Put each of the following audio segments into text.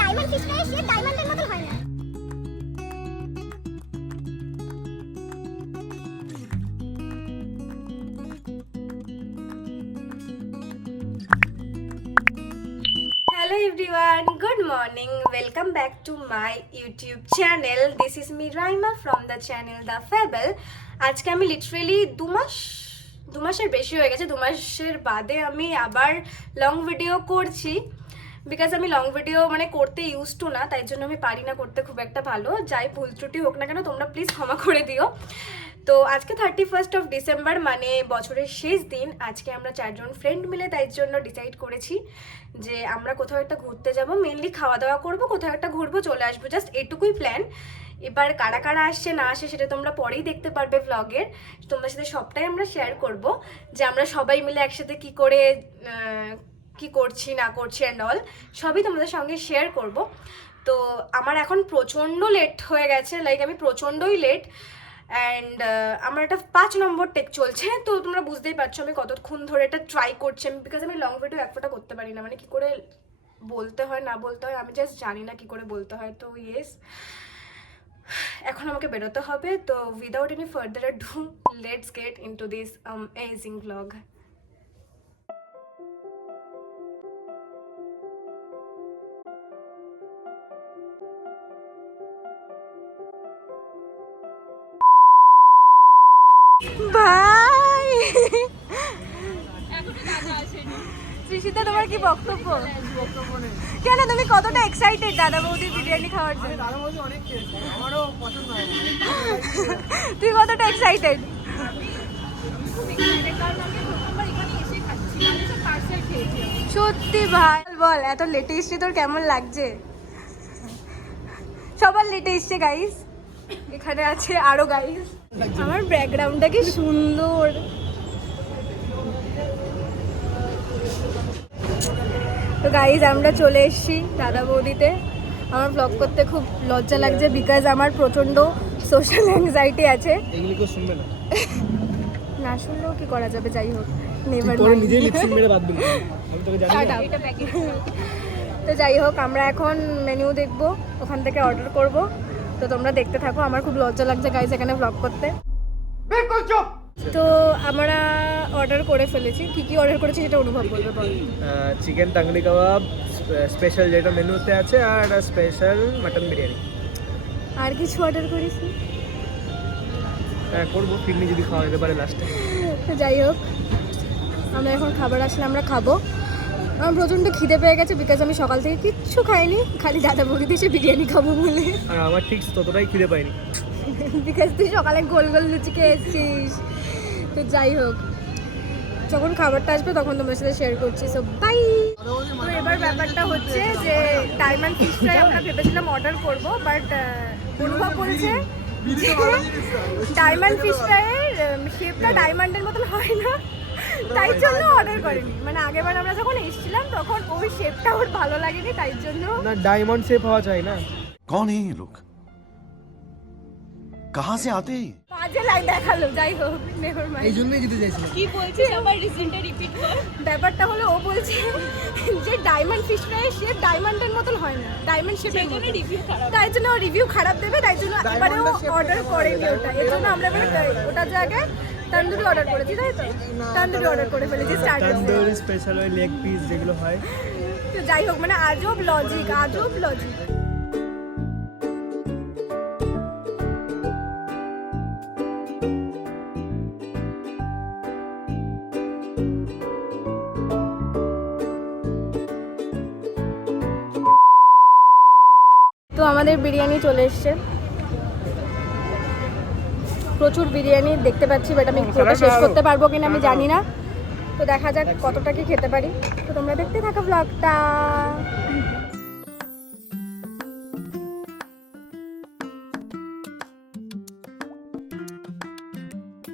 Diamond fish fry shape ডায়মন্ডের মতো হয় না। Hello everyone, good morning. Welcome back to my YouTube channel. This is me Raima from the channel The Fable. আজকে আমি literally দু মাসের বেশি হয়ে গেছে, 2 মাসের বাদে আমি আবার লং ভিডিও করছি। বিকজ আমি লং ভিডিও মানে করতে ইউজ টু না, তাই জন্য আমি পারি না করতে খুব একটা ভালো। যাই ভুল ত্রুটি হোক না কেন তোমরা প্লিজ ক্ষমা করে দিও। তো আজকে 31st অফ ডিসেম্বর, মানে বছরের শেষ দিন। আজকে আমরা 4 জন ফ্রেন্ড মিলে তাই জন্য ডিসাইড করেছি যে আমরা কোথাও একটা ঘুরতে যাব, মেনলি খাওয়া দাওয়া করব, কোথাও একটা ঘুরবো, চলে আসবো, জাস্ট এটুকুই প্ল্যান। এবার কারা কারা আসছে না আসে সেটা তোমরা পরেই দেখতে পারবে ব্লগের। তোমাদের সাথে সবটাই আমরা শেয়ার করব, যে আমরা সবাই মিলে একসাথে কি করে কি করছি না করছি অ্যান্ড অল সবই তোমাদের সঙ্গে শেয়ার করব। তো আমার এখন প্রচণ্ড লেট হয়ে গেছে, লাইক আমি প্রচণ্ডই লেট। অ্যান্ড আমার একটা 5 নম্বর টেক চলছে, তো তোমরা বুঝতেই পারছো আমি কতক্ষণ ধরে এটা ট্রাই করছি। আমি বিকজ আমি লং ভিডিও এক ফোঁটা করতে পারি না, মানে কী করে বলতে হয় না বলতে হয় আমি জাস্ট জানি না কী করে বলতে হয়। তো ইয়েস, এখন আমাকে বেরোতে হবে। তো without any further ado, let's get into this amazing blog. ভাই ত্রিশিতা, তোমার কি বক্তব্য? কেন তুমি কতটা এক্সাইটেড দাদা বৌদির বিরিয়ানি খাওয়ার জন্য? তুই কতটা এক্সাইটেড? সত্যি ভাই বল, এত লেটে এসছে তোর কেমন লাগছে? সবার লেটে এসছে গাইস, এখানে আছে আরো গাইস। আমার ব্যাকগ্রাউন্ডটা কি সুন্দর। তো গাইজ আমরা চলে এসেছি দাদা বৌদিতে। আমার ব্লগ করতে খুব লজ্জা লাগছে, বিকজ আমার প্রচণ্ড সোশ্যাল অ্যাংজাইটি আছে। না শুনলেও কি করা যাবে, যাই হোক নেভার তো যাই হোক, আমরা এখন মেনু দেখবো, ওখান থেকে অর্ডার করব। তো তোমরা দেখতে থাকো। আমার খুব লজ্জা লাগছে গাইজ এখানে ব্লগ করতে। তো আমরা অর্ডার করে ফেলেছি। কি কি অর্ডার করেছি সেটা অনুভব করবে বল। চিকেন টাংলি কাবাব স্পেশাল যেটা মেনুতে আছে, আর স্পেশাল মাটন বিরিয়ানি। আর কিছু অর্ডার করিস? হ্যাঁ করবো, পিকনি যদি খাওয়া যেতে পারে লাস্টে। তো যাই হোক, আমরা এখন খাবার আসলে আমরা খাবো। আমার প্রচণ্ড খিদে পেয়ে গেছে, বিকজ আমি সকাল থেকে কিচ্ছু খাইনি, খালি দাদা বৌদিতে এসে বিরিয়ানি খাবো বলে। আর আমার ঠিক ততটাই খিদে পাইনি, বিকজ তুই সকালে গোল গোল লুচি খেয়ে এসেছিস। তো যাই হোক, যখন খাবারটা আসবে তখন তোমার সাথে শেয়ার করছি। So bye. তো এবার ব্যাপারটা হচ্ছে যে ডায়মন্ড ফিশ ফ্রাই আমরা ভেবেছিলাম অর্ডার করব, বাট অনুভব বলছে ডায়মন্ড ফিশ ফ্রাইয়ের শেপটা ডায়মন্ডের মতন হয় না, তাই জন্য অর্ডার করিনি। মানে আগেরবার আমরা যখন এসেছিলাম তখন ওই শেপটা ওর ভালো লাগেনি, তাই জন্য। না ডায়মন্ড শেপ হওয়া চাই না। कौन है ये लोग, कहाँ से आते हैं? বাজে লাই দেখালো, যাই হোক নেভার মাইন্ড। এই জন্যই যেতে চাইছিলাম। কি বলছিস আবার রিজনটা রিপিট কর। ব্যাপারটা হলো ও বলছে যে ডায়মন্ড ফিশ ফ্রাইয়ের শেপ ডায়মন্ডের মতন হয় না, ডায়মন্ড শেপের মতো, রিভিউ খারাপ, তাই জন্য রিভিউ খারাপ দেবে, তাই জন্য এবারে ও অর্ডার করেনি ওটা। এর জন্য আমরা এবারে ওটার জায়গায় তন্দুরি অর্ডার করেছি, তাই তো তন্দুরি অর্ডার করে ফেলেছি স্টার্টার। তন্দুরি স্পেশাল ওই লেগ পিস যেগুলো হয়। তো যাই হোক, মানে আজব লজিক, আজব লজিক। তো আমাদের বিরিয়ানি চলে এসছে, প্রচুর বিরিয়ানি দেখতে পাচ্ছি, বাট আমি পুরোটা শেষ করতে পারবো কিনা আমি জানি না। তো দেখা যাক কতটা কি খেতে পারি। তো তোমরা দেখতে থাকো ব্লগটা।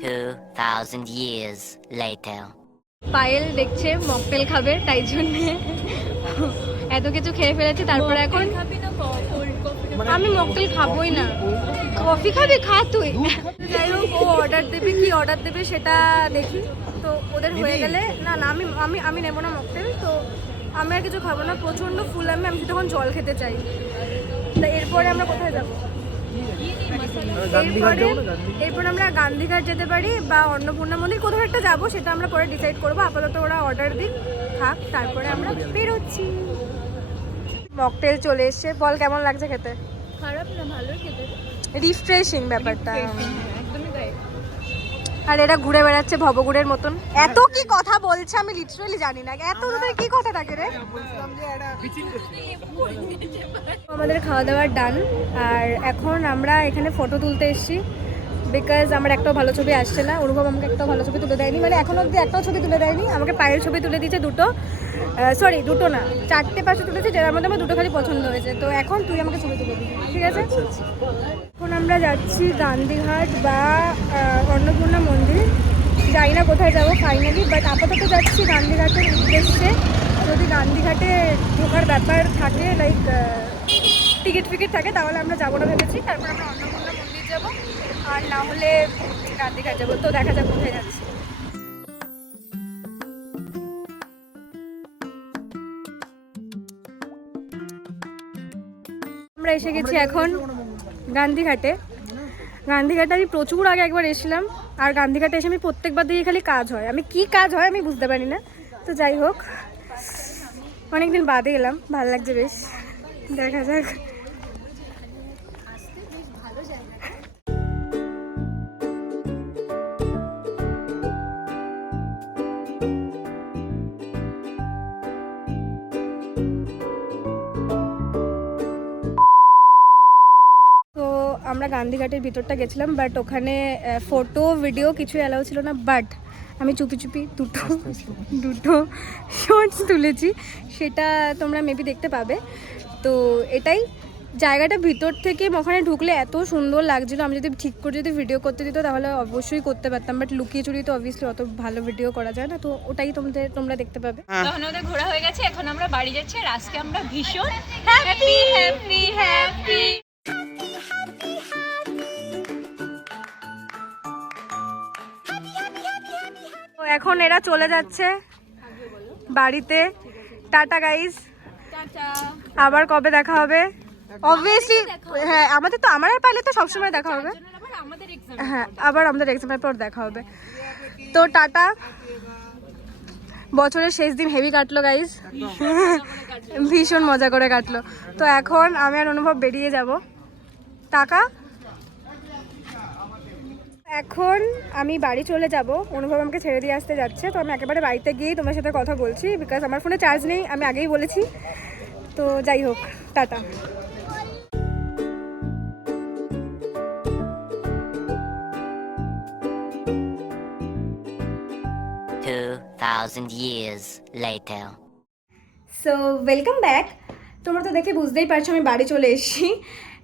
2,000 years later. পায়েল দেখছে মকটেল খাবে, তাই জন্য এত কিছু খেয়ে ফেলেছি। তারপরে এখন আমি মকটেল খাবোই না। কফি খাবি? খা তুই। যাই হোক, ও অর্ডার দেবে, কি অর্ডার দেবে সেটা দেখি। তো ওদের হয়ে গেলে, না না আমি আমি আমি নেবো না মকটেল, তো আমি আর কিছু খাবো না, প্রচণ্ড ফুল আমি শুধু তখন জল খেতে চাই। তা এরপরে আমরা কোথায় যাবো? এরপর আমরা গান্ধীঘাট যেতে পারি বা অন্নপূর্ণা মন্দির, কোথাও একটা যাবো, সেটা আমরা পরে ডিসাইড করবো। আপাতত ওরা অর্ডার দিক, খাক, তারপরে আমরা বেরোচ্ছি। মকটেল চলে এসছে, বল কেমন লাগছে খেতে? খারাপ না, ভালোই খেতে, রিফ্রেশিং ব্যাপারটা। একদমই তাই। আর এরা ঘুরে বেড়াচ্ছে ভবগুড়ের মতন। এত কি কথা বলছে আমি লিটারালি জানি না, এত ওদের কি কথা থাকে রে। আমাদের খাওয়া দাওয়ার ডান, আর এখন আমরা এখানে ফটো তুলতে এসেছি বিকজ আমার একটাও ভালো ছবি আসছে না। অনুভব আমাকে একটাও ভালো ছবি তুলে দেয়নি, মানে এখন অবধি একটাও ছবি তুলে দেয়নি। আমাকে পায়ের ছবি তুলে দিয়েছে দুটো, সরি দুটো না, 4টে 5টে তুলেছে, যার মধ্যে আমার দুটো খালি পছন্দ হয়েছে। তো এখন তুই আমাকে ছবি তুলে দিবি, ঠিক আছে? এখন আমরা যাচ্ছি গান্ধীঘাট বা অন্নপূর্ণা মন্দির, যাই না কোথায় যাবো ফাইনালি, বাট আপাতত যাচ্ছি গান্ধীঘাটের উদ্দেশ্যে। যদি গান্ধীঘাটে ঢোকার ব্যাপার থাকে, লাইক টিকিট ফিকিট থাকে, তাহলে আমরা যাবো না ভেবেছি। তারপর আমরা অন্নপূর্ণা মন্দির যাবো, আর না হলে গান্ধীঘাট যাবো। তো দেখা যাক কোথায় যাচ্ছি। আমরা এসে গেছি এখন গান্ধীঘাটে। গান্ধীঘাটে আমি প্রচুর আগে একবার এসেছিলাম, আর গান্ধীঘাটে এসে আমি প্রত্যেকবার দিকে খালি কাজ হয়, আমি কি কাজ হয় আমি বুঝতে পারি না। তো যাই হোক, অনেকদিন বাদে এলাম, ভালো লাগছে বেশ, দেখা যাক। তো আমরা গান্ধীঘাটের ভিতরটা গেছিলাম, বাট ওখানে ফটো ভিডিও কিছু অ্যালাউ ছিল না, বাট আমি চুপি চুপি দুটো শর্টস তুলেছি, সেটা তোমরা মেবি দেখতে পাবে। তো এটাই, জায়গাটা ভিতর থেকে ওখানে ঢুকলে এত সুন্দর লাগছিলো। আমি যদি ঠিক করে যদি ভিডিও করতে দিত তাহলে অবশ্যই করতে পারতাম, বাট লুকিয়ে চুরিয়ে তো অবভিয়াসলি অত ভালো ভিডিও করা যায় না। তো ওটাই তোমরা দেখতে পাবে। তখন আমাদের ঘোরা হয়ে গেছে, এখন আমরা বাড়ি যাচ্ছি, আর আজকে আমরা ভীষণ হ্যাপি হ্যাপি হ্যাপি। তো এখন এরা চলে যাচ্ছে বাড়িতে। টাটা গাইস, আবার কবে দেখা হবে? অবভিয়াসলি হ্যাঁ, আমাদের তো আমার আর পাইলে তো সবসময় দেখা হবে। হ্যাঁ, আবার আমাদের এক্সামের পর দেখা হবে। তো টাটা, বছরের শেষ দিন হেভি কাটলো গাইস, ভীষণ মজা করে কাটলো। তো এখন আমি আর অনুভব বেরিয়ে যাব। টাকা, এখন আমি বাড়ি চলে যাব, অনুভব আমাকে ছেড়ে দিয়ে আসতে যাচ্ছে। তো আমি একেবারে বাড়িতে গিয়েই তোমার সাথে কথা বলছি, বিকজ আমার ফোনে চার্জ নেই, আমি আগেই বলেছি। তো যাই হোক, tata. 2,000 years later. So welcome back. তোমরা তো দেখে বুঝতেই পারছো আমি বাড়ি চলে এসেছি,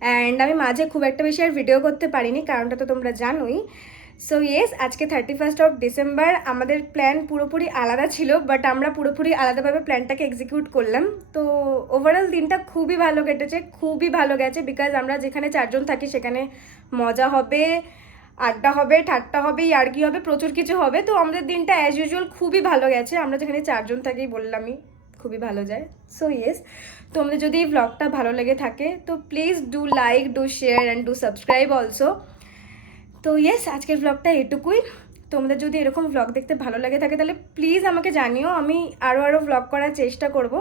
অ্যান্ড আমি মাঝে খুব একটা বেশি আর ভিডিও করতে পারিনি, কারণটা তো তোমরা জানোই। সো ইয়েস, আজকে 31st অফ ডিসেম্বর। আমাদের প্ল্যান পুরোপুরি আলাদা ছিল, বাট আমরা পুরোপুরি আলাদাভাবে প্ল্যানটাকে এক্সিকিউট করলাম। তো ওভারঅল দিনটা খুবই ভালো কেটেছে, খুবই ভালো গেছে, বিকজ আমরা যেখানে 4 জন থাকি সেখানে মজা হবে, আড্ডা হবে, ঠাট্টা হবে, ইয়ার্কি হবে, প্রচুর কিছু হবে। তো আমাদের দিনটা অ্যাজ ইউজুয়াল খুবই ভালো গেছে। আমরা যেখানে 4 জন থাকি বললামই, খুবই ভালো যায়। সো ইয়েস, তোমাদের যদি এই ভ্লগটা ভালো লেগে থাকে তো please do like, do share and do subscribe also. তো ইয়েস, আজকের ভ্লগটা এটুকুই। তোমাদের যদি এরকম ভ্লগ দেখতে ভালো লাগে থাকে তাহলে প্লিজ আমাকে জানিও, আমি আরও ভ্লগ করার চেষ্টা করব।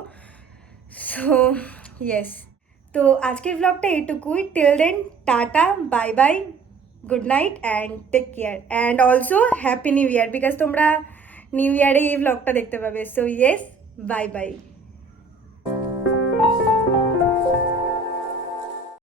সো ইয়েস, তো আজকের ভ্লগটা এইটুকুই। Till then, tata, bye bye, good night and take care, and also happy new year, because তোমরা নিউ ইয়ারে এই ভ্লগটা দেখতে পাবে। So yes, bye by.